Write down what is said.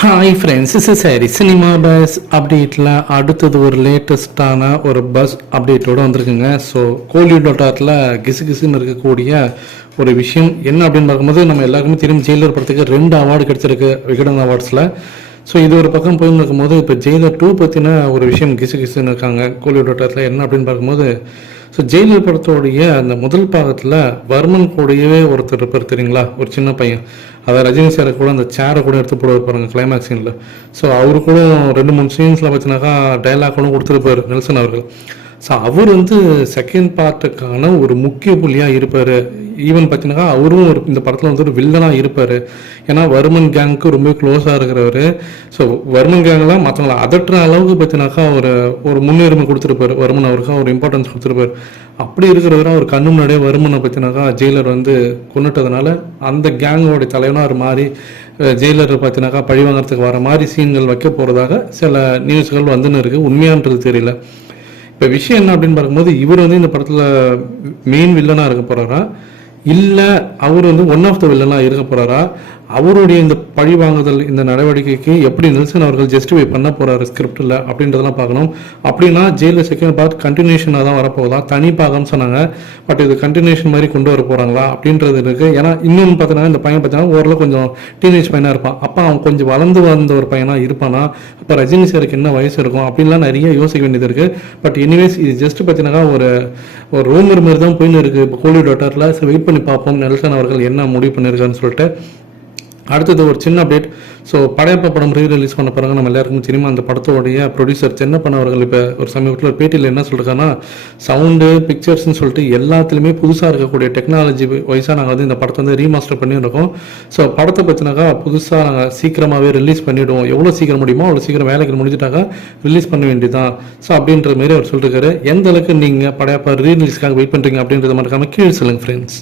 Hi friends is சாரி cinema buzz அப்டேட்டில் அடுத்தது ஒரு லேட்டஸ்ட்டான ஒரு பஸ் அப்டேட்டோடு வந்திருக்குங்க. ஸோ கோலி டோட்டாரில் கிசு கிசுன்னு இருக்கக்கூடிய ஒரு விஷயம். என்ன அப்படின்னு பார்க்கும்போது நம்ம எல்லாருக்குமே திரும்பி ஜெயிலர் படத்துக்கு ரெண்டு அவார்டு கிடைச்சிருக்கு. விகடன் அவார்ட்ஸில் ஸோ இது ஒரு பக்கம் போயின்னு இருக்கும்போது இப்போ ஜெயிலர் டூ பற்றின ஒரு விஷயம் கிசு கிசுன்னு இருக்காங்க. கோலிவுட் டோட்டாரில் என்ன அப்படின்னு பார்க்கும்போது ஸோ ஜெயிலர் படத்தோடைய அந்த முதல் பாகத்தில் வர்மன் கூடயே ஒருத்தர் இருப்பார் தெரியுங்களா? ஒரு சின்ன பையன். அதை ரஜினி சாரை கூட அந்த சேரை கூட எடுத்து போட பாருங்க கிளைமேக்ஸ் சீனில் ஸோ அவரு கூட ரெண்டு மூணு சீன்ஸில் பார்த்தினாக்கா டைலாக் கூட கொடுத்துருப்பாரு நெல்சன் அவர்கள். ஸோ அவர் வந்து செகண்ட் பார்ட்டுக்கான ஒரு முக்கிய புள்ளியாக இருப்பார். ஈவன் பார்த்தீங்கன்னா அவரும் ஒரு இந்த படத்தில் வந்து ஒரு வில்லனாக இருப்பார். ஏன்னா வர்மன் கேங்க்கு ரொம்ப க்ளோஸாக இருக்கிறவர். ஸோ வர்மன் கேங்கெல்லாம் மற்றவங்கள அதட்டுற அளவுக்கு பார்த்தீங்கன்னாக்கா ஒரு ஒரு முன்னுரிமை கொடுத்துருப்பாரு. வர்மன் அவருக்கு ஒரு இம்பார்ட்டன்ஸ் கொடுத்துருப்பாரு. அப்படி இருக்கிறவரை அவர் கண்ணு முன்னாடியே வருமனை பார்த்தீங்கன்னாக்கா ஜெயிலர் வந்து கொண்டுட்டதுனால அந்த கேங்கோட தலைவனாக ஒரு மாதிரி ஜெயிலர் பார்த்தீங்கன்னாக்கா பழி வாங்குறதுக்கு வர மாதிரி சீன்கள் வைக்க போகிறதாக சில நியூஸ்கள் வந்துன்னு இருக்குது உண்மையான்றது தெரியல. இப்போ விஷயம் என்ன அப்படின்னு பார்க்கும்போது இவர் வந்து இந்த படத்தில் மெயின் வில்லனாக இருக்க போகிறாரா இல்லை அவர் வந்து ஒன் ஆஃப் த வில்லனாக இருக்க போகிறாரா அவருடைய இந்த பழி வாங்குதல் இந்த நடவடிக்கைக்கு எப்படி நெல்சன் அவர்கள் ஜஸ்டிஃபை பண்ண போகிறாரு ஸ்கிரிப்டில் அப்படின்றதெல்லாம் பார்க்கணும். அப்படின்னா ஜெயிலில் செகண்ட் பார்ட் கண்டினியூஷனாக தான் வரப்போகுதா? தனி பாகம் சொன்னாங்க. பட் இது கண்டினியூஷன் மாதிரி கொண்டு வர போகிறாங்களா அப்படின்றது இருக்குது ஏன்னா இன்னொன்று பார்த்தீங்கன்னா இந்த பையன் பார்த்தீங்கன்னா ஓரளவு கொஞ்சம் டீனேஜ் பையனாக இருப்பான். அப்போ அவன் கொஞ்சம் வளர்ந்து வந்த ஒரு பையனாக இருப்பானா? இப்போ ரஜினி சாருக்கு என்ன வயசு இருக்கும்? அப்படின்லாம் நிறைய யோசிக்க வேண்டியது இருக்குது பட் எனிவேஸ் இது ஜஸ்ட் பார்த்தீங்கன்னா ஒரு ஒரு ரூமர் மாதிரி தான் போயின்னு இருக்குது இப்போ கோலி டாட்டரில் வெயிட் பண்ணி பார்ப்போம். நெல்சன் அவர்கள் என்ன முடிவு பண்ணியிருக்காருன்னு சொல்லிட்டு. அடுத்தது ஒரு சின்ன அப்டேட் ஸோ படையப்ப படம் ரீ ரிலீஸ் பண்ண பிறகு நம்ம எல்லாருக்கும் சினிமா அந்த படத்தோடைய ப்ரொடியூசர் சென்னப்பன் அவர்கள் இப்போ ஒரு சமீபத்தில் ஒரு பேட்டியில் என்ன சொல்கிறாங்கன்னா சவுண்டு பிக்சர்ஸ்னு சொல்லிட்டு எல்லாத்துலேயுமே புதுசாக இருக்கக்கூடிய டெக்னாலஜி வைஸாக நாங்கள் வந்து இந்த படத்தை வந்து ரீமாஸ்டர் பண்ணியிருக்கோம். ஸோ படத்தை பற்றினாக்கா புதுசாக நாங்கள் சீக்கிரமாகவே ரிலீஸ் பண்ணிவிடுவோம் எவ்வளோ சீக்கிரம் முடியுமோ அவ்வளோ சீக்கிரம் வேலைக்கு முடிஞ்சிட்டாக்கா ரிலீஸ் பண்ண வேண்டியதான் ஸோ அப்படின்ற மாரி அவர் சொல்லிருக்காரு. எந்த அளவுக்கு நீங்கள் படையப்பா ரீ ரிலீஸ்க்காக வெயிட் பண்ணுறீங்க அப்படின்றத மட்டும் கீழே சொல்லுங்கள் ஃப்ரெண்ட்ஸ்